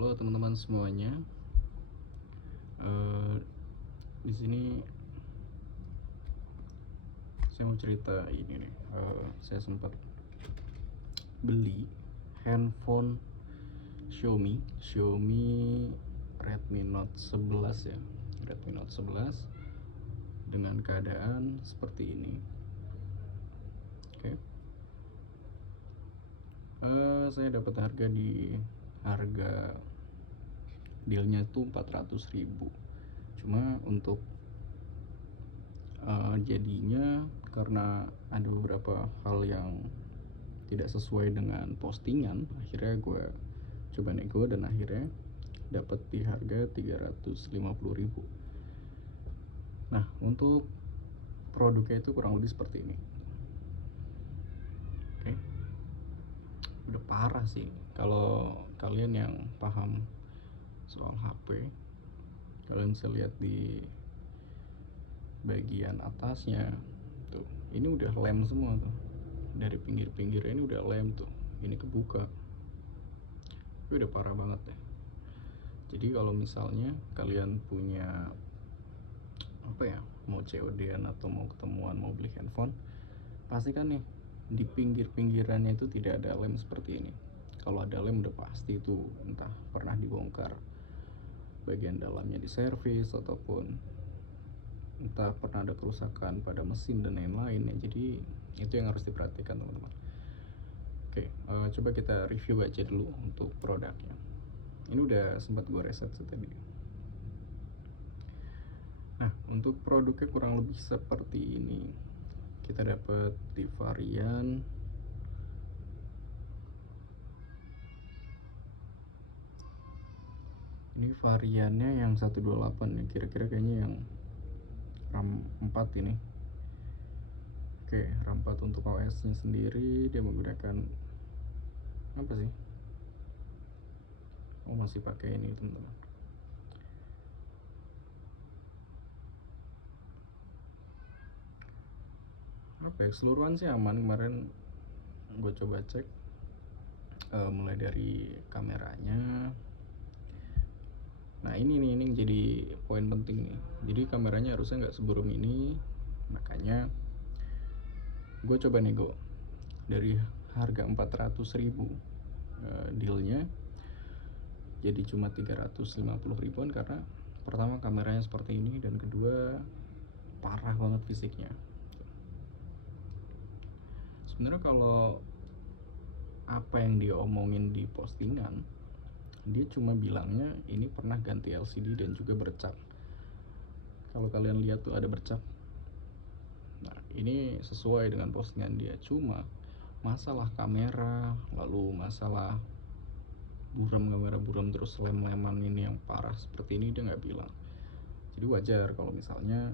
Halo teman-teman semuanya. Di sini saya mau cerita ini nih. Saya sempat beli handphone Xiaomi Redmi Note 11 ya. Redmi Note 11 dengan keadaan seperti ini. Oke. Saya dapat harga dealnya tuh 400.000. Cuma untuk jadinya karena ada beberapa hal yang tidak sesuai dengan postingan, akhirnya gue coba nego dan akhirnya dapat di harga 350.000. Nah, untuk produknya itu kurang lebih seperti ini. Oke. Udah parah sih kalau kalian yang paham soal HP. Kalian bisa lihat di bagian atasnya tuh, ini udah lem semua tuh, dari pinggir-pinggirnya ini udah lem tuh, ini kebuka. Ini udah parah banget deh. Jadi kalau misalnya kalian punya mau COD-an atau mau ketemuan mau beli handphone, pastikan nih di pinggir-pinggirannya itu tidak ada lem seperti ini. Kalau ada lem udah pasti itu entah pernah dibongkar bagian dalamnya di servis ataupun entah pernah ada kerusakan pada mesin dan lain-lain ya. Jadi itu yang harus diperhatikan teman-teman. Oke, coba kita review aja dulu untuk produknya. Ini udah sempat gue reset tadi. Nah, untuk produknya kurang lebih seperti ini. Kita dapat di varian ini, variannya yang 128 ya, kira-kira kayaknya yang RAM 4 ini. Oke, RAM 4 untuk OS nya sendiri dia menggunakan apa sih? Masih pakai ini teman-teman. Keseluruhan sih aman. Kemarin gue coba cek mulai dari kameranya. Nah ini jadi poin penting nih. Jadi kameranya harusnya nggak seburuk ini, makanya gue coba nego dari harga 400.000 dealnya jadi cuma 350.000-an, karena pertama kameranya seperti ini dan kedua parah banget fisiknya. Sebenarnya kalau apa yang dia omongin di postingan, dia cuma bilangnya ini pernah ganti LCD dan juga bercak. Kalau kalian lihat tuh ada bercak. Nah ini sesuai dengan postingan dia, cuma masalah kamera, lalu masalah kamera buram terus lem-leman ini yang parah seperti ini dia nggak bilang. Jadi wajar kalau misalnya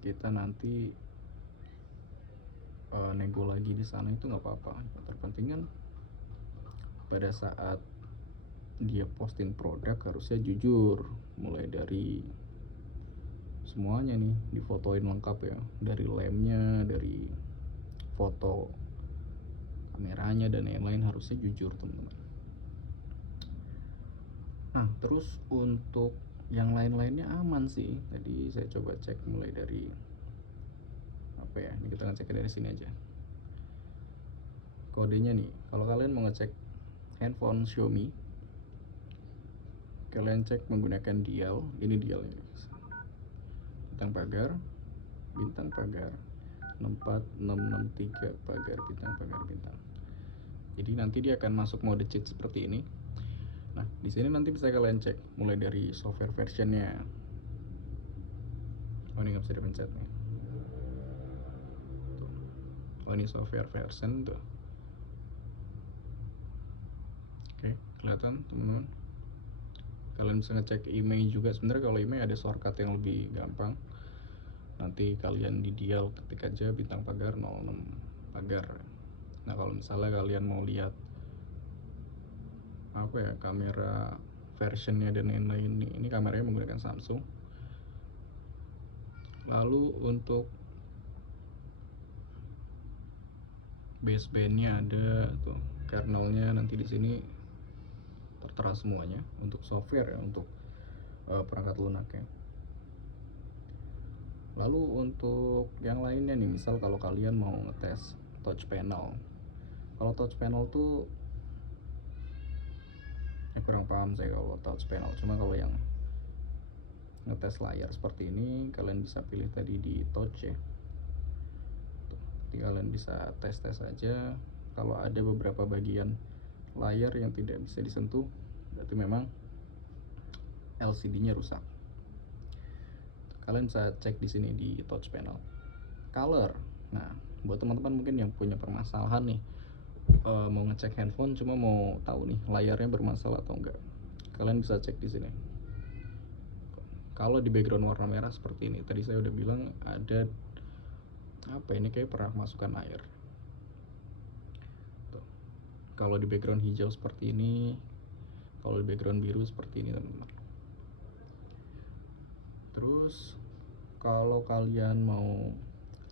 kita nanti nego lagi di sana, itu nggak apa-apa. Yang terpenting kan pada saat dia posting produk harusnya jujur, mulai dari semuanya nih difotoin lengkap ya, dari lemnya, dari foto kameranya dan lain-lain, harusnya jujur teman-teman. Nah terus untuk yang lain-lainnya aman sih. Tadi saya coba cek mulai dari ini kita ngecek dari sini aja kodenya nih. Kalau kalian mau ngecek handphone Xiaomi, kalian cek menggunakan dial. Ini dialnya, bintang pagar 64663 pagar bintang. Jadi nanti dia akan masuk mode cheat seperti ini. Nah di sini nanti bisa kalian cek mulai dari software versionnya. Ini nggak bisa dipencet nih. Ini software version tuh. Oke, kelihatan teman-teman. Kalian bisa ngecek email juga. Sebenarnya kalau email ada shortcut yang lebih gampang. Nanti kalian di dial ketik aja bintang pagar 06 pagar. Nah kalau misalnya kalian mau lihat kamera versionnya dan lain-lain, ini kameranya menggunakan Samsung. Lalu untuk basebandnya ada tuh, kernelnya nanti di sini tertera semuanya untuk software ya, untuk perangkat lunaknya. Lalu untuk yang lainnya nih, misal kalau kalian mau ngetes touch panel. Kalau touch panel tuh kurang paham saya kalau touch panel. Cuma kalau yang ngetes layar seperti ini, kalian bisa pilih tadi di touch ya. Jadi kalian bisa tes-tes aja. Kalau ada beberapa bagian layar yang tidak bisa disentuh, berarti memang LCD-nya rusak. Kalian bisa cek di sini di touch panel. Color. Nah, buat teman-teman mungkin yang punya permasalahan nih, mau ngecek handphone cuma mau tahu nih layarnya bermasalah atau enggak, kalian bisa cek di sini. Kalau di background warna merah seperti ini, tadi saya udah bilang ada apa ini, kayak pernah masukkan air. Tuh. Kalau di background hijau seperti ini, kalau di background biru seperti ini teman-teman. Terus kalau kalian mau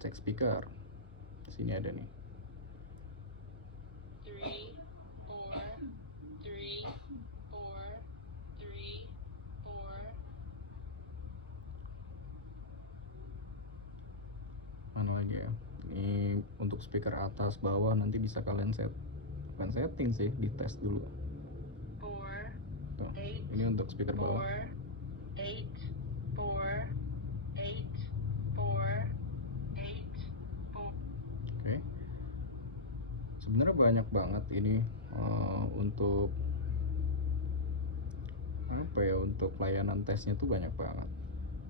cek speaker, sini ada nih. Mana lagi ya? Ini untuk speaker atas bawah, nanti bisa kalian bukan setting sih, dites dulu. Tuh, ini untuk speaker bawah. Oke. Sebenarnya banyak banget ini untuk apa ya, untuk layanan tesnya tuh banyak banget.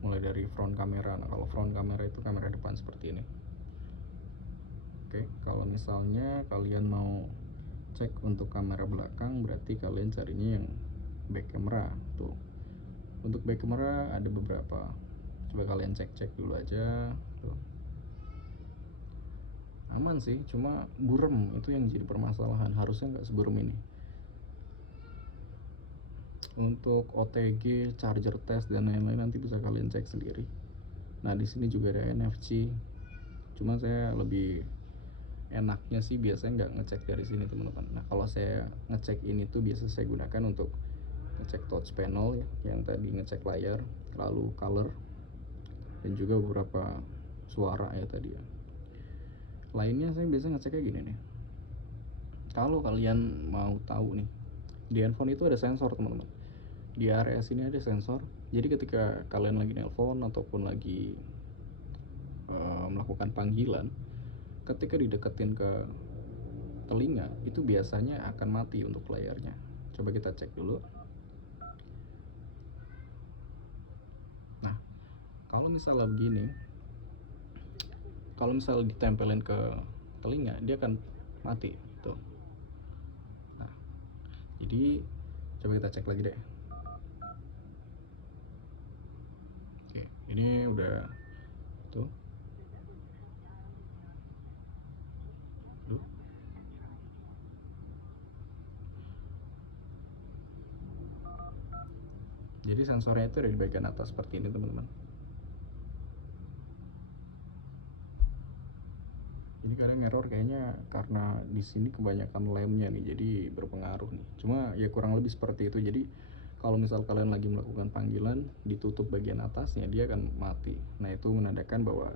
Mulai dari front kamera. Nah, kalau front kamera itu kamera depan seperti ini. Oke, kalau misalnya kalian mau cek untuk kamera belakang, berarti kalian carinya yang back camera. Tuh, untuk back camera ada beberapa, coba kalian cek dulu aja. Tuh, aman sih, cuma burem itu yang jadi permasalahan. Harusnya nggak seburem ini. Untuk OTG, charger test dan lain-lain nanti bisa kalian cek sendiri. Nah, di sini juga ada NFC. Cuma saya lebih enaknya sih biasanya nggak ngecek dari sini teman-teman. Nah, kalau saya ngecek ini tuh biasa saya gunakan untuk ngecek touch panel ya, yang tadi ngecek layar, lalu color, dan juga beberapa suara ya tadi ya. Lainnya saya biasa ngeceknya gini nih. Kalau kalian mau tahu nih, di handphone itu ada sensor teman-teman. Di area sini ada sensor. Jadi ketika kalian lagi nelpon ataupun lagi melakukan panggilan, ketika dideketin ke telinga itu biasanya akan mati untuk layarnya. Coba kita cek dulu. Nah, kalau misalnya begini, kalau misalnya ditempelin ke telinga, dia akan mati tuh. Nah, jadi coba kita cek lagi deh. Oke, ini udah tuh. Jadi sensornya itu ada di bagian atas seperti ini teman-teman. Ini kadang error kayaknya karena di sini kebanyakan lemnya nih, jadi berpengaruh nih. Cuma ya kurang lebih seperti itu. Jadi kalau misal kalian lagi melakukan panggilan, ditutup bagian atasnya, dia akan mati. Nah, itu menandakan bahwa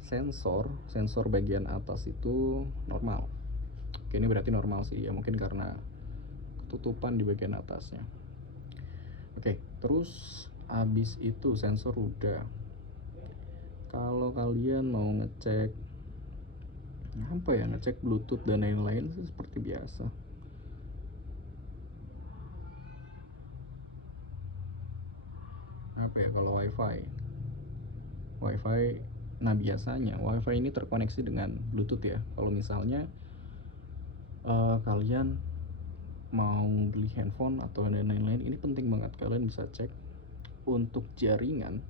sensor bagian atas itu normal. Oke, ini berarti normal sih ya, mungkin karena ketutupan di bagian atasnya. Oke, terus abis itu sensor udah. Kalau kalian mau ngecek apa ya, ngecek Bluetooth dan lain-lain sih seperti biasa. Apa ya, kalau wifi, nah biasanya wifi ini terkoneksi dengan Bluetooth ya. Kalau misalnya kalian mau beli handphone atau lain-lain, ini penting banget kalian bisa cek untuk jaringan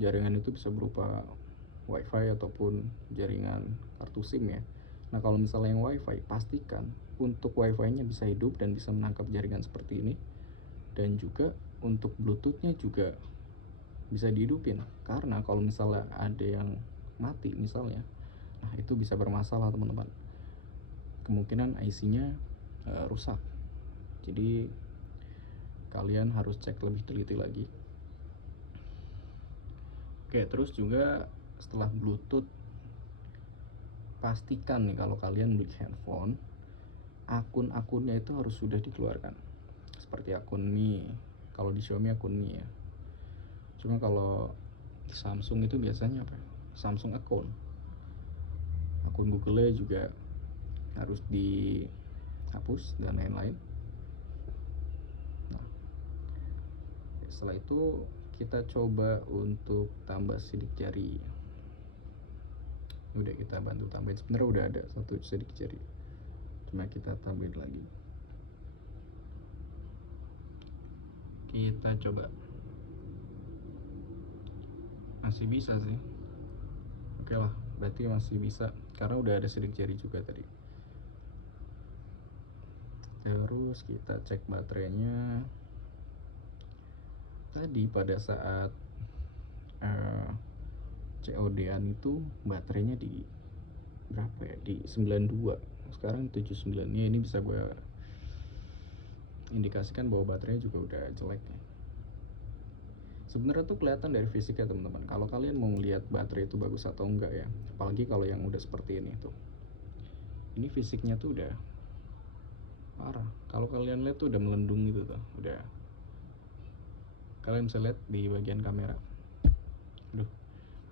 itu bisa berupa wifi ataupun jaringan kartu SIM ya. Nah, kalau misalnya yang wifi, pastikan untuk wifi-nya bisa hidup dan bisa menangkap jaringan seperti ini, dan juga untuk bluetooth-nya juga bisa dihidupin, karena kalau misalnya ada yang mati misalnya, nah itu bisa bermasalah teman-teman, kemungkinan IC-nya rusak. Jadi kalian harus cek lebih teliti lagi. Oke, terus juga setelah Bluetooth, pastikan nih kalau kalian beli handphone, akun-akunnya itu harus sudah dikeluarkan. Seperti akun Mi, kalau di Xiaomi akun Mi ya. Cuma kalau Samsung itu biasanya apa? Samsung akun Google-nya juga harus dihapus dan lain-lain. Nah, setelah itu kita coba untuk tambah sidik jari. Udah kita bantu tambahin, sebenarnya udah ada satu sidik jari, cuma kita tambahin lagi. Kita coba, masih bisa sih. Oke lah, berarti masih bisa karena udah ada sidik jari juga tadi. Terus kita cek baterainya. Tadi pada saat COD-an itu baterainya di berapa ya? Di 92. Sekarang 79. Ya, ini bisa gue indikasikan bahwa baterainya juga udah jelek ya. Sebenarnya tuh kelihatan dari fisiknya teman-teman. Kalau kalian mau lihat baterai itu bagus atau enggak ya, apalagi kalau yang udah seperti ini tuh. Ini fisiknya tuh udah parah. Kalau kalian lihat tuh udah melendung gitu tuh, udah. Kalian bisa lihat di bagian kamera. Aduh,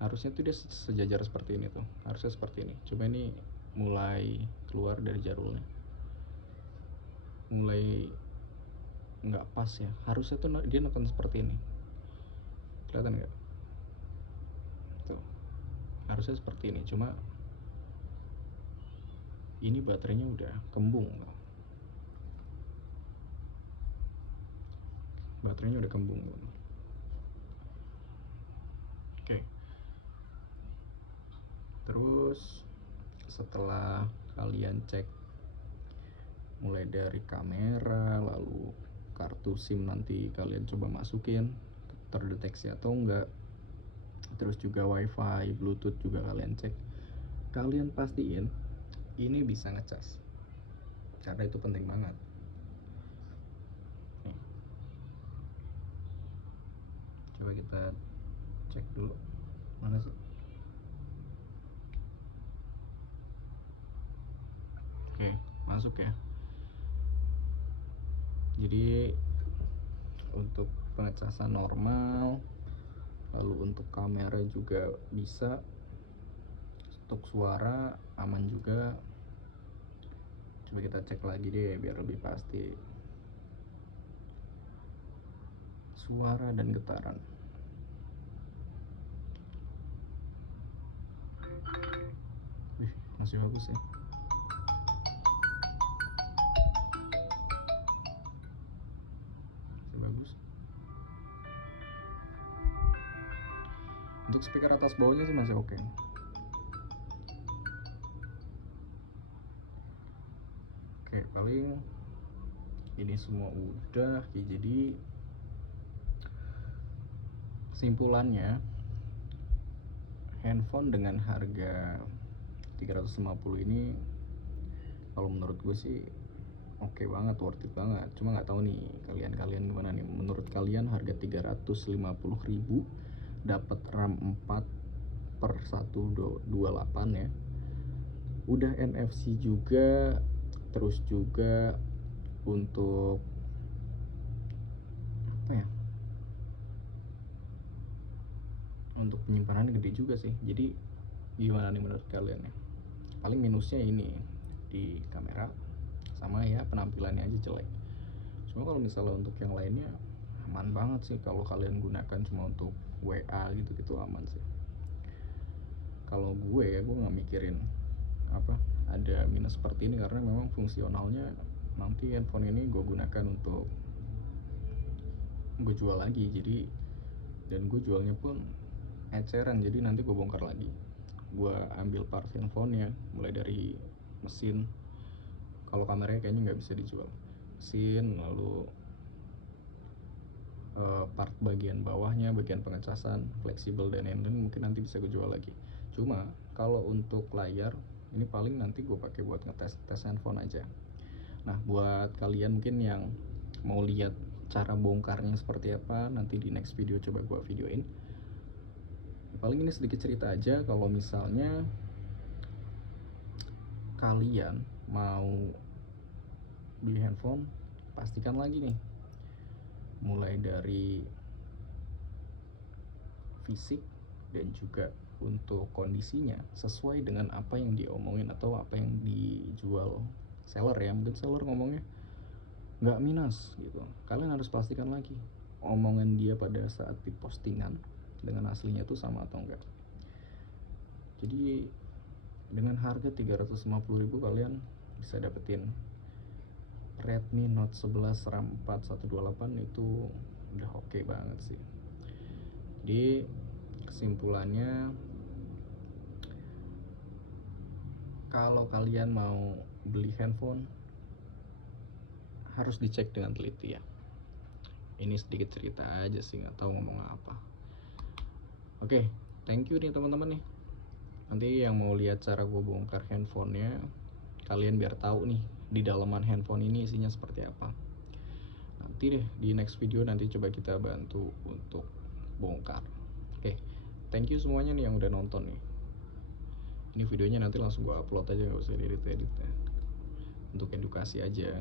harusnya tuh dia sejajar seperti ini tuh, harusnya seperti ini. Coba ini mulai keluar dari jarulnya, mulai nggak pas ya. Harusnya tuh dia neken seperti ini, kelihatan nggak? Tuh, harusnya seperti ini. Cuma ini baterainya udah kembung loh. Baterainya udah kembung loh. Oke. Terus setelah kalian cek mulai dari kamera, lalu kartu SIM nanti kalian coba masukin terdeteksi atau enggak, terus juga WiFi, Bluetooth juga kalian cek. Kalian pastiin ini bisa ngecas, karena itu penting banget. Nih, coba kita cek dulu, mana sih? Oke, masuk ya. Jadi untuk pengecasan normal, lalu untuk kamera juga bisa, untuk suara aman juga. Coba kita cek lagi deh biar lebih pasti. Suara dan getaran. Masih bagus ya. Masih bagus. Untuk speaker atas bawahnya sih masih oke. Oke, paling ini semua udah ya. Jadi kesimpulannya, handphone dengan harga 350 ini kalau menurut gue sih oke banget, worth it banget. Cuma nggak tahu nih kalian gimana nih. Menurut kalian harga 350.000 dapat RAM 4/128 ya, udah NFC juga, terus juga untuk apa ya, untuk penyimpanan gede juga sih. Jadi gimana nih menurut kalian ya? Paling minusnya ini di kamera sama ya penampilannya aja jelek. Cuma kalau misalnya untuk yang lainnya aman banget sih. Kalau kalian gunakan cuma untuk WA gitu-gitu aman sih. Kalau gue ya, gue nggak mikirin apa ada minus seperti ini, karena memang fungsionalnya nanti handphone ini gue gunakan untuk gue jual lagi. Jadi, dan gue jualnya pun eceran, jadi nanti gue bongkar lagi, gue ambil part handphonenya mulai dari mesin. Kalau kameranya kayaknya nggak bisa dijual, mesin, lalu part bagian bawahnya, bagian pengecasan, fleksibel dan lain-lain mungkin nanti bisa gue jual lagi. Cuma kalau untuk layar ini paling nanti gue pakai buat ngetes handphone aja. Nah, buat kalian mungkin yang mau lihat cara bongkarnya seperti apa nanti di next video coba gue videoin. Paling ini sedikit cerita aja, kalau misalnya kalian mau beli handphone, pastikan lagi nih, mulai dari fisik dan juga untuk kondisinya sesuai dengan apa yang diomongin atau apa yang dijual seller ya. Mungkin seller ngomongnya nggak minus gitu, kalian harus pastikan lagi omongan dia pada saat di postingan dengan aslinya tuh sama atau enggak. Jadi dengan harga 350.000 kalian bisa dapetin Redmi Note 11 RAM 4128, itu udah oke banget sih. Jadi kesimpulannya, kalau kalian mau beli handphone harus dicek dengan teliti ya. Ini sedikit cerita aja sih, nggak tahu ngomong apa. Oke, thank you nih teman-teman nih. Nanti yang mau lihat cara gue bongkar handphonenya, kalian biar tahu nih di dalaman handphone ini isinya seperti apa. Nanti deh di next video nanti coba kita bantu untuk bongkar. Oke, thank you semuanya nih yang udah nonton nih. Ini videonya nanti langsung gue upload aja, nggak usah diedit-edit ya, untuk edukasi aja.